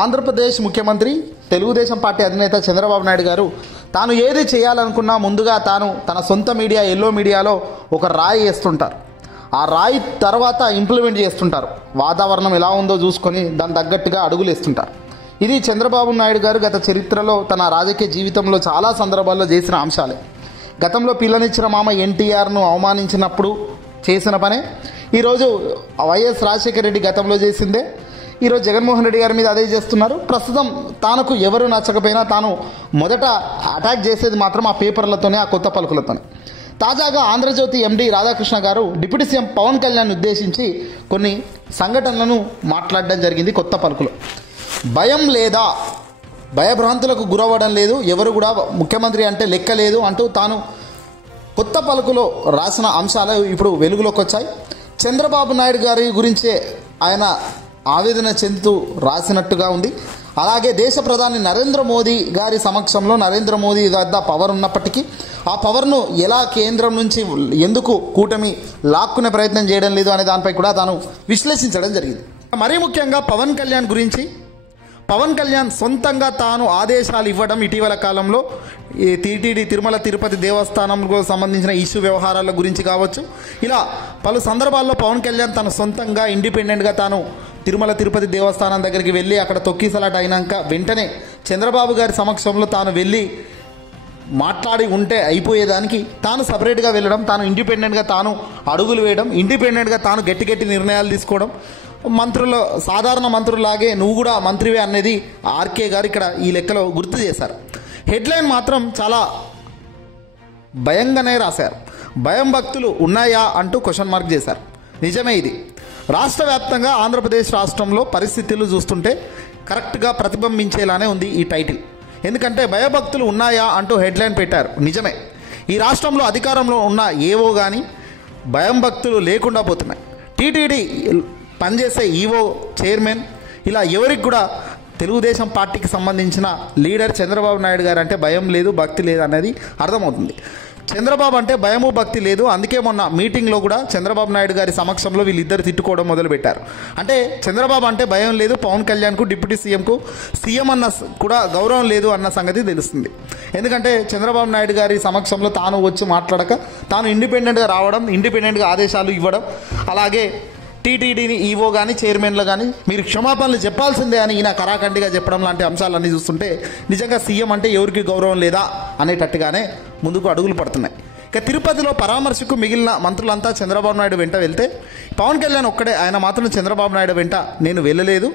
ఆంధ్రప్రదేశ్ ముఖ్యమంత్రి తెలుగుదేశం పార్టీ అధినేత చంద్రబాబు నాయుడు గారు తాను ఏది చేయాలనుకున్నా ముందుగా తాను తన సొంత మీడియా ఎల్లో మీడియాలో ఒక రాయి వేస్తుంటారు. ఆ రాయి తర్వాత ఇంప్లిమెంట్ చేస్తుంటారు. వాతావరణం ఎలా ఉందో చూసుకొని దాని తగ్గట్టుగా అడుగులు వేస్తుంటారు. ఇది చంద్రబాబు నాయుడు గారు గత చరిత్రలో తన రాజకీయ జీవితంలో చాలా సందర్భాల్లో చేసిన అంశాలే. గతంలో పిల్లనిచ్చిన మామ ఎన్టీఆర్ను అవమానించినప్పుడు చేసిన పనే ఈరోజు వైఎస్ రాజశేఖర రెడ్డి గతంలో చేసిందే ఈరోజు జగన్మోహన్ రెడ్డి గారి మీద అదే చేస్తున్నారు. ప్రస్తుతం తనకు ఎవరు నచ్చకపోయినా తాను మొదట అటాక్ చేసేది మాత్రం ఆ పేపర్లతోనే, ఆ కొత్త పలుకులతోనే. తాజాగా ఆంధ్రజ్యోతి ఎండి రాధాకృష్ణ గారు డిప్యూటీ సీఎం పవన్ కళ్యాణ్ ఉద్దేశించి కొన్ని సంఘటనలను మాట్లాడడం జరిగింది. కొత్త పలుకులు భయం లేదా, భయభ్రాంతులకు గురవ్వడం లేదు, ఎవరు కూడా ముఖ్యమంత్రి అంటే లెక్క లేదు అంటూ తాను కొత్త పలుకులో రాసిన అంశాలు ఇప్పుడు వెలుగులోకి వచ్చాయి. చంద్రబాబు నాయుడు గారి గురించే ఆయన ఆవేదన చెందుతూ రాసినట్టుగా ఉంది. అలాగే దేశ ప్రధాని నరేంద్ర మోదీ గారి సమక్షంలో నరేంద్ర మోదీ వద్ద పవర్ ఉన్నప్పటికీ ఆ పవర్ను ఎలా కేంద్రం నుంచి ఎందుకు కూటమి లాక్కునే ప్రయత్నం చేయడం లేదు అనే దానిపై కూడా తాను విశ్లేషించడం జరిగింది. మరీ ముఖ్యంగా పవన్ కళ్యాణ్ గురించి, పవన్ కళ్యాణ్ సొంతంగా తాను ఆదేశాలు ఇవ్వడం, ఇటీవల కాలంలో ఈ టీటీడీ తిరుమల తిరుపతి దేవస్థానంకు సంబంధించిన ఇష్యూ వ్యవహారాల గురించి కావచ్చు, ఇలా పలు సందర్భాల్లో పవన్ కళ్యాణ్ తను సొంతంగా ఇండిపెండెంట్గా తాను తిరుమల తిరుపతి దేవస్థానం దగ్గరికి వెళ్ళి అక్కడ తొక్కిసలాట అయినాక వెంటనే చంద్రబాబు గారి సమక్షంలో తాను వెళ్ళి మాట్లాడి ఉంటే అయిపోయేదానికి తాను సపరేట్గా వెళ్ళడం, తాను ఇండిపెండెంట్గా తాను అడుగులు వేయడం, ఇండిపెండెంట్గా తాను గట్టి గట్టి నిర్ణయాలు తీసుకోవడం, మంత్రులు సాధారణ మంత్రులాగే నువ్వు కూడా మంత్రివే అనేది ఆర్కే గారు ఇక్కడ ఈ లెక్కలో గుర్తు చేశారు. హెడ్లైన్ మాత్రం చాలా భయంగానే రాశారు. భయం భక్తులు ఉన్నాయా అంటూ క్వశ్చన్ మార్క్ చేశారు. నిజమే ఇది. రాష్ట్ర వ్యాప్తంగా ఆంధ్రప్రదేశ్ రాష్ట్రంలో పరిస్థితులు చూస్తుంటే కరెక్ట్గా ప్రతిబింబించేలానే ఉంది ఈ టైటిల్. ఎందుకంటే భయభక్తులు ఉన్నాయా అంటూ హెడ్లైన్ పెట్టారు. నిజమే, ఈ రాష్ట్రంలో అధికారంలో ఉన్న ఏవో కానీ భయం భక్తులు లేకుండా పోతున్నాయి. టీటీడీ పనిచేసే ఈవో, చైర్మన్, ఇలా ఎవరికి కూడా తెలుగుదేశం పార్టీకి సంబంధించిన లీడర్ చంద్రబాబు నాయుడు గారు అంటే భయం లేదు, భక్తి లేదు అనేది అర్థమవుతుంది. చంద్రబాబు అంటే భయము భక్తి లేదు. అందుకే మొన్న మీటింగ్లో కూడా చంద్రబాబు నాయుడు గారి సమక్షంలో వీళ్ళిద్దరు తిట్టుకోవడం మొదలుపెట్టారు. అంటే చంద్రబాబు అంటే భయం లేదు, పవన్ కళ్యాణ్కు డిప్యూటీ సీఎంకు సీఎం అన్న కూడా గౌరవం లేదు అన్న సంగతి తెలుస్తుంది. ఎందుకంటే చంద్రబాబు నాయుడు గారి సమక్షంలో తాను వచ్చి మాట్లాడక తాను ఇండిపెండెంట్గా రావడం, ఇండిపెండెంట్గా ఆదేశాలు ఇవ్వడం, అలాగే టీటీడీని ఈవో కానీ చైర్మన్లు కానీ మీరు క్షమాపణలు చెప్పాల్సిందే అని ఈయన కరాఖండిగా చెప్పడం లాంటి అంశాలన్నీ చూస్తుంటే నిజంగా సీఎం అంటే ఎవరికి గౌరవం లేదా అనేటట్టుగానే ముందుకు అడుగులు పడుతున్నాయి. ఇక తిరుపతిలో పరామర్శకు మిగిలిన మంత్రులంతా చంద్రబాబు నాయుడు వెంట వెళ్తే పవన్ కళ్యాణ్ ఒక్కడే, ఆయన మాత్రం చంద్రబాబు నాయుడు వెంట నేను వెళ్ళలేదు,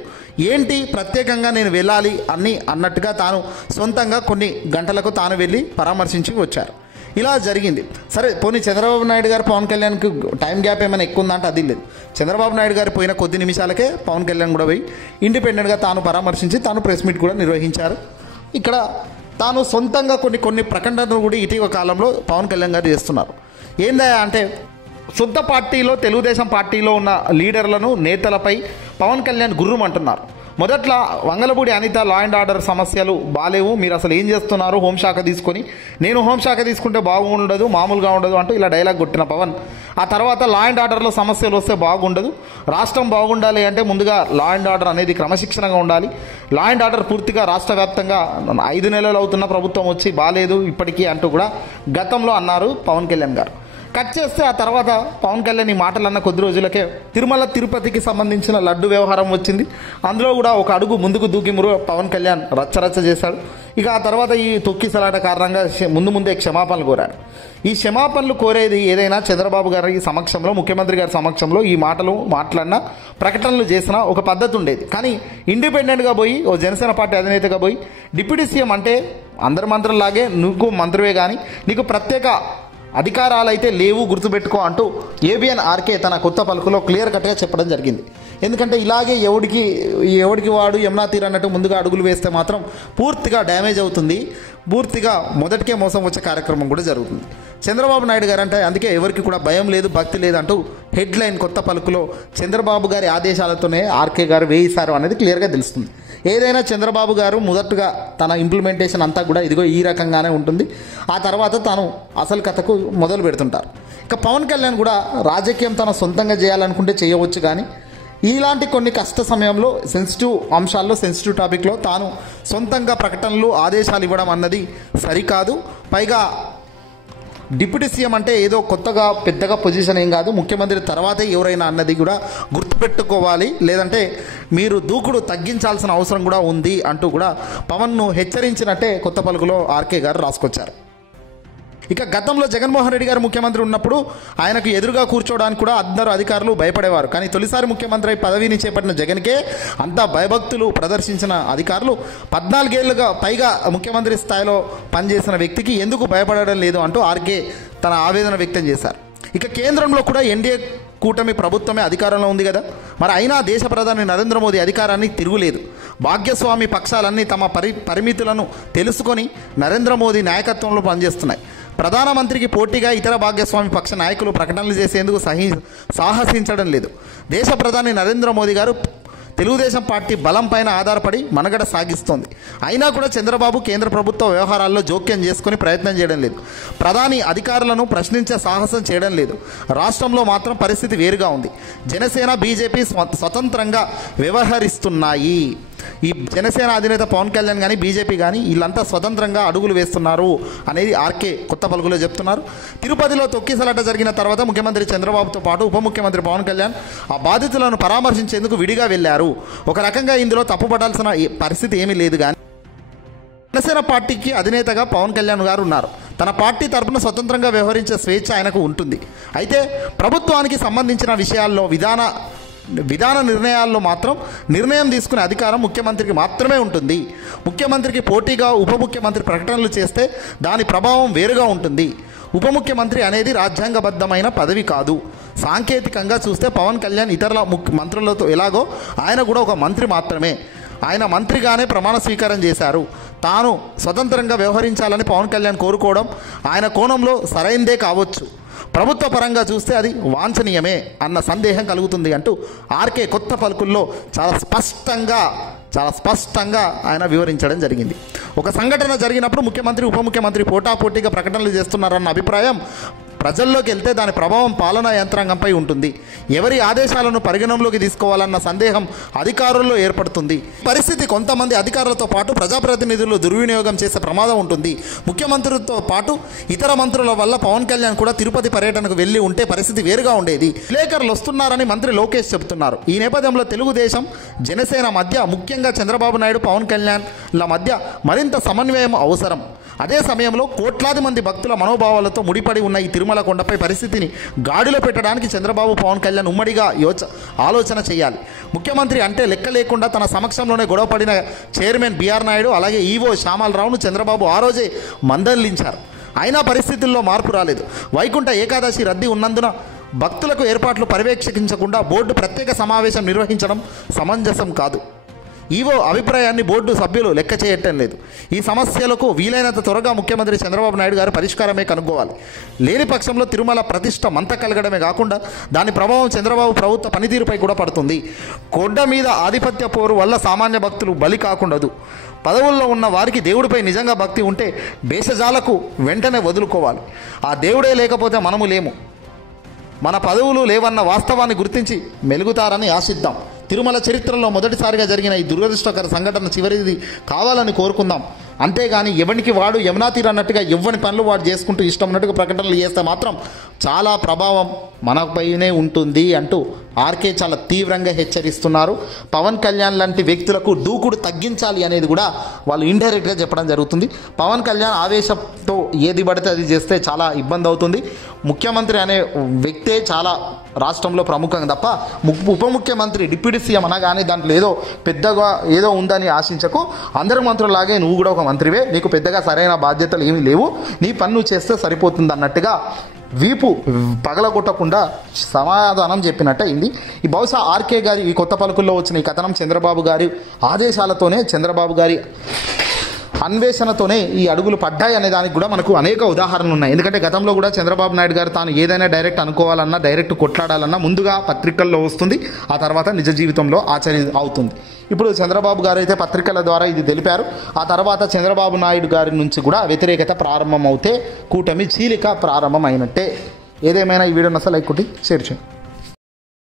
ఏంటి ప్రత్యేకంగా నేను వెళ్ళాలి అని అన్నట్టుగా తాను సొంతంగా కొన్ని గంటలకు తాను వెళ్ళి పరామర్శించి వచ్చారు. ఇలా జరిగింది. సరే పోనీ చంద్రబాబు నాయుడు గారు పవన్ కళ్యాణ్కి టైం గ్యాప్ ఏమైనా ఎక్కువ ఉందంటే అది లేదు. చంద్రబాబు నాయుడు గారు పోయిన కొద్ది నిమిషాలకే పవన్ కళ్యాణ్ కూడా పోయి ఇండిపెండెంట్గా తాను పరామర్శించి తాను ప్రెస్ మీట్ కూడా నిర్వహించారు. ఇక్కడ తాను సొంతంగా కొన్ని ప్రకటనలు కూడా ఇటీవల కాలంలో పవన్ కళ్యాణ్ గారు చేస్తున్నారు. ఏందా అంటే సొంత పార్టీలో తెలుగుదేశం పార్టీలో ఉన్న లీడర్లను, నేతలపై పవన్ కళ్యాణ్ గుర్రుమంటున్నారు. మొదట్లో Vangalapudi Anitha law and order సమస్యలు బాలేవు, మీరు అసలు ఏం చేస్తున్నారు హోంశాఖ తీసుకొని, నేను హోంశాఖ తీసుకుంటే బాగుండదు, మామూలుగా ఉండదు అంటూ ఇలా డైలాగ్ కొట్టిన పవన్ ఆ తర్వాత లా అండ్ ఆర్డర్లో సమస్యలు వస్తే బాగుండదు, రాష్ట్రం బాగుండాలి అంటే ముందుగా లా అండ్ ఆర్డర్ అనేది క్రమశిక్షణగా ఉండాలి, లా అండ్ ఆర్డర్ పూర్తిగా రాష్ట్ర వ్యాప్తంగా 5 నెలలు అవుతున్న ప్రభుత్వం వచ్చి బాలేదు ఇప్పటికీ అంటూ కూడా గతంలో అన్నారు పవన్ కళ్యాణ్ గారు. కట్ చేస్తే ఆ తర్వాత పవన్ కళ్యాణ్ ఈ మాటలు అన్న కొద్ది రోజులకే తిరుమల తిరుపతికి సంబంధించిన లడ్డు వ్యవహారం వచ్చింది. అందులో కూడా ఒక అడుగు ముందుకు దూకి పవన్ కళ్యాణ్ రచ్చరచ్చ చేశాడు. ఇక ఆ తర్వాత ఈ తొక్కిసలాట కారణంగా ముందే క్షమాపణలు కోరాడు. ఈ క్షమాపణలు కోరేది ఏదైనా చంద్రబాబు గారి సమక్షంలో, ముఖ్యమంత్రి గారి సమక్షంలో ఈ మాటలు మాట్లాడినా, ప్రకటనలు చేసినా ఒక పద్ధతి ఉండేది. కానీ ఇండిపెండెంట్గా పోయి ఓ జనసేన పార్టీ అధినేతగా పోయి డిప్యూటీ సీఎం అంటే అందరి మంత్రుల్లాగే నువ్వు మంత్రివే కానీ నీకు ప్రత్యేక అధికారాలు అయితే లేవు గుర్తుపెట్టుకో అంటూ ఏబిఎన్ ఆర్కే తన కొత్త పలుకులో క్లియర్ కట్గా చెప్పడం జరిగింది. ఎందుకంటే ఇలాగే ఎవడికి వాడు యమునా తీర్ అన్నట్టు ముందుగా అడుగులు వేస్తే మాత్రం పూర్తిగా డ్యామేజ్ అవుతుంది, పూర్తిగా మొదటికే మోసం వచ్చే కార్యక్రమం కూడా జరుగుతుంది. చంద్రబాబు నాయుడు గారు అంటే అందుకే ఎవరికి కూడా భయం లేదు, భక్తి లేదంటూ హెడ్లైన్ కొత్త పలుకులో చంద్రబాబు గారి ఆదేశాలతోనే ఆర్కే గారు వేయిస్తారు అనేది క్లియర్గా తెలుస్తుంది. ఏదైనా చంద్రబాబు గారు మొదటగా తన ఇంప్లిమెంటేషన్ అంతా కూడా ఇదిగో ఈ రకంగానే ఉంటుంది. ఆ తర్వాత తాను అసలు కథకు మొదలు పెడుతుంటారు. ఇక పవన్ కళ్యాణ్ కూడా రాజకీయం తన సొంతంగా చేయాలనుకుంటే చేయవచ్చు, కానీ ఇలాంటి కొన్ని కష్ట సమయంలో సెన్సిటివ్ అంశాల్లో సెన్సిటివ్ టాపిక్లో తాను సొంతంగా ప్రకటనలు ఆదేశాలు ఇవ్వడం అన్నది సరికాదు. పైగా డిప్యూటీ సీఎం అంటే ఏదో కొత్తగా పెద్దగా పొజిషన్ ఏం కాదు, ముఖ్యమంత్రి తర్వాతే ఎవరైనా అన్నది కూడా గుర్తుపెట్టుకోవాలి, లేదంటే మీరు దూకుడు తగ్గించాల్సిన అవసరం కూడా ఉంది అంటూ కూడా పవన్ను హెచ్చరించినట్టే కొత్త పలుకులో ఆర్కే గారు రాసుకొచ్చారు. ఇక గతంలో జగన్మోహన్ రెడ్డి గారు ముఖ్యమంత్రి ఉన్నప్పుడు ఆయనకు ఎదురుగా కూర్చోవడానికి కూడా అందరూ అధికారులు భయపడేవారు. కానీ తొలిసారి ముఖ్యమంత్రి పదవిని చేపట్టిన జగన్కే అంతా భయభక్తులు ప్రదర్శించిన అధికారులు 14 ఏళ్లుగా పైగా ముఖ్యమంత్రి స్థాయిలో పనిచేసిన వ్యక్తికి ఎందుకు భయపడడం లేదు అంటూ ఆర్కే తన ఆవేదన వ్యక్తం చేశారు. ఇక కేంద్రంలో కూడా ఎన్డీఏ కూటమి ప్రభుత్వమే అధికారంలో ఉంది కదా, మరి అయినా దేశ ప్రధాని నరేంద్ర మోదీ అధికారాన్ని తిరుగులేదు. భాగ్యస్వామి పక్షాలన్నీ తమ పరిమితులను తెలుసుకొని నరేంద్ర మోదీ నాయకత్వంలో పనిచేస్తున్నాయి. ప్రధానమంత్రికి పోటీగా ఇతర భాగ్యస్వామి పక్ష నాయకులు ప్రకటనలు చేసేందుకు సాహసించడం లేదు. దేశ ప్రధాని నరేంద్ర మోదీ గారు తెలుగుదేశం పార్టీ బలం పైన ఆధారపడి మనుగడ సాగిస్తోంది. అయినా కూడా చంద్రబాబు కేంద్ర ప్రభుత్వ వ్యవహారాల్లో జోక్యం చేసుకుని ప్రయత్నం చేయడం లేదు. ప్రధాని అధికారులను ప్రశ్నించే సాహసం చేయడం లేదు. రాష్ట్రంలో మాత్రం పరిస్థితి వేరుగా ఉంది. జనసేన బీజేపీ స్వతంత్రంగా వ్యవహరిస్తున్నాయి. ఈ జనసేన అధినేత పవన్ కళ్యాణ్ కానీ బీజేపీ కానీ వీళ్ళంతా స్వతంత్రంగా అడుగులు వేస్తున్నారు అనేది ఆర్కే కొత్త పలుకులో చెప్తున్నారు. తిరుపతిలో తొక్కిసలాట జరిగిన తర్వాత ముఖ్యమంత్రి చంద్రబాబుతో పాటు ఉప ముఖ్యమంత్రి పవన్ కళ్యాణ్ ఆ బాధితులను పరామర్శించేందుకు విడిగా వెళ్లారు. ఒక రకంగా ఇందులో తప్పుపడాల్సిన పరిస్థితి ఏమీ లేదు. కానీ జనసేన పార్టీకి అధినేతగా పవన్ కళ్యాణ్ గారు ఉన్నారు. తన పార్టీ తరపున స్వతంత్రంగా వ్యవహరించే స్వేచ్ఛ ఆయనకు ఉంటుంది. అయితే ప్రభుత్వానికి సంబంధించిన విషయాల్లో విధాన నిర్ణయాల్లో మాత్రం నిర్ణయం తీసుకునే అధికారం ముఖ్యమంత్రికి మాత్రమే ఉంటుంది. ముఖ్యమంత్రికి పోటీగా ఉప ముఖ్యమంత్రి ప్రకటనలు చేస్తే దాని ప్రభావం వేరుగా ఉంటుంది. ఉప ముఖ్యమంత్రి అనేది రాజ్యాంగబద్ధమైన పదవి కాదు. సాంకేతికంగా చూస్తే పవన్ కళ్యాణ్ ఇతరుల మంత్రులతో ఎలాగో ఆయన కూడా ఒక మంత్రి మాత్రమే. ఆయన మంత్రిగానే ప్రమాణ స్వీకారం చేశారు. తాను స్వతంత్రంగా వ్యవహరించాలని పవన్ కళ్యాణ్ కోరుకోవడం ఆయన కోణంలో సరైందే కావచ్చు. ప్రభుత్వ పరంగా చూస్తే అది వాంఛనీయమే అన్న సందేహం కలుగుతుంది అంటూ ఆర్కే కొత్త పలుకుల్లో చాలా స్పష్టంగా ఆయన వివరించడం జరిగింది. ఒక సంఘటన జరిగినప్పుడు ముఖ్యమంత్రి ఉప ముఖ్యమంత్రి పోటాపోటీగా ప్రకటనలు చేస్తున్నారన్న అభిప్రాయం ప్రజల్లోకి వెళ్తే దాని ప్రభావం పాలనా యంత్రాంగంపై ఉంటుంది. ఎవరి ఆదేశాలను పరిగణనలోకి తీసుకోవాలన్న సందేహం అధికారుల్లో ఏర్పడుతుంది. పరిస్థితి కొంతమంది అధికారులతో పాటు ప్రజాప్రతినిధులు దుర్వినియోగం చేసే ప్రమాదం ఉంటుంది. ముఖ్యమంత్రితో పాటు ఇతర మంత్రుల వల్ల పవన్ కళ్యాణ్ కూడా తిరుపతి పర్యటనకు వెళ్ళి ఉంటే పరిస్థితి వేరుగా ఉండేది. విలేకరులు వస్తున్నారని మంత్రి లోకేష్ చెబుతున్నారు. ఈ నేపథ్యంలో తెలుగుదేశం జనసేన మధ్య, ముఖ్యంగా చంద్రబాబు నాయుడు పవన్ కళ్యాణ్ల మధ్య మరింత సమన్వయం అవసరం. అదే సమయంలో కోట్లాది మంది భక్తుల మనోభావాలతో ముడిపడి ఉన్న ఈ తిరుమల కొండపై పరిస్థితిని గాడిలో పెట్టడానికి చంద్రబాబు పవన్ కళ్యాణ్ ఉమ్మడిగా ఆలోచన చేయాలి. ముఖ్యమంత్రి అంటే లెక్క లేకుండా తన సమక్షంలోనే గొడవపడిన చైర్మన్ బీఆర్ నాయుడు అలాగే ఈవో శ్యామలరావును చంద్రబాబు ఆ రోజే మందలించారు. అయినా పరిస్థితుల్లో మార్పు రాలేదు. వైకుంఠ ఏకాదశి రద్దీ ఉన్నందున భక్తులకు ఏర్పాట్లు పర్యవేక్షించకుండా బోర్డు ప్రత్యేక సమావేశం నిర్వహించడం సమంజసం కాదు. ఈవో అభిప్రాయాన్ని బోర్డు సభ్యులు లెక్క చేయటం లేదు. ఈ సమస్యలకు వీలైనంత త్వరగా ముఖ్యమంత్రి చంద్రబాబు నాయుడు గారు పరిష్కారమే కనుక్కోవాలి. లేని పక్షంలో తిరుమల ప్రతిష్ట మంట కలగడమే కాకుండా దాని ప్రభావం చంద్రబాబు ప్రభుత్వ పనితీరుపై కూడా పడుతుంది. కొండ మీద ఆధిపత్య పోరు వల్ల సామాన్య భక్తులు బలి కాకుండదు. పదవుల్లో ఉన్న వారికి దేవుడిపై నిజంగా భక్తి ఉంటే భేషజాలకు వెంటనే వదులుకోవాలి. ఆ దేవుడే లేకపోతే మనము లేము. మన పదవులు లేవన్న వాస్తవాన్ని గుర్తించి మెలుగుతారని ఆశిద్దాం. తిరుమల చరిత్రలో మొదటిసారిగా జరిగిన ఈ దురదృష్టకర సంఘటన చివరిది కావాలని కోరుకుందాం. అంతేగాని ఎవరికి వాడు యమునా తీరు అన్నట్టుగా ఎవ్వని పనులు వాడు చేసుకుంటూ ఇష్టం ఉన్నట్టుగా ప్రకటనలు చేస్తే మాత్రం చాలా ప్రభావం మనపైనే ఉంటుంది అంటూ ఆర్కే చాలా తీవ్రంగా హెచ్చరిస్తున్నారు. పవన్ కళ్యాణ్ లాంటి వ్యక్తులకు దూకుడు తగ్గించాలి అనేది కూడా వాళ్ళు ఇండైరెక్ట్గా చెప్పడం జరుగుతుంది. పవన్ కళ్యాణ్ ఆవేశంతో ఏది పడితే అది చేస్తే చాలా ఇబ్బంది అవుతుంది. ముఖ్యమంత్రి అనే వ్యక్తే చాలా రాష్ట్రంలో ప్రముఖం తప్ప ఉప ముఖ్యమంత్రి డిప్యూటీ సీఎం అనగానే దాంట్లో ఏదో పెద్దగా ఏదో ఉందని ఆశించకు. అందరు మంత్రులాగే నువ్వు కూడా ఒక మంత్రివే, నీకు పెద్దగా సరైన బాధ్యతలు ఏమీ లేవు, నీ పని నువ్వు చేస్తే సరిపోతుంది అన్నట్టుగా వీపు పగలగొట్టకుండా సమాధానం చెప్పినట్టు అయింది. ఈ బహుశా ఆర్కే గారి ఈ కొత్త పలుకుల్లో వచ్చిన ఈ కథనం చంద్రబాబు గారి ఆదేశాలతోనే, చంద్రబాబు గారి అన్వేషణతోనే ఈ అడుగులు పడ్డాయి అనే దానికి కూడా మనకు అనేక ఉదాహరణలు ఉన్నాయి. ఎందుకంటే గతంలో కూడా చంద్రబాబు నాయుడు గారు తాను ఏదైనా డైరెక్ట్ అనుకోవాలన్నా, డైరెక్ట్ కొట్లాడాలన్నా ముందుగా పత్రికల్లో వస్తుంది, ఆ తర్వాత నిజ జీవితంలో అవుతుంది. ఇప్పుడు చంద్రబాబు గారు అయితే పత్రికల ద్వారా ఇది తెలిపారు. ఆ తర్వాత చంద్రబాబు నాయుడు గారి నుంచి కూడా వ్యతిరేకత ప్రారంభమవుతే కూటమి చీలిక ప్రారంభమైనట్టే. ఏదేమైనా ఈ వీడియోని అసలు లైక్ కొట్టి షేర్ చేయండి.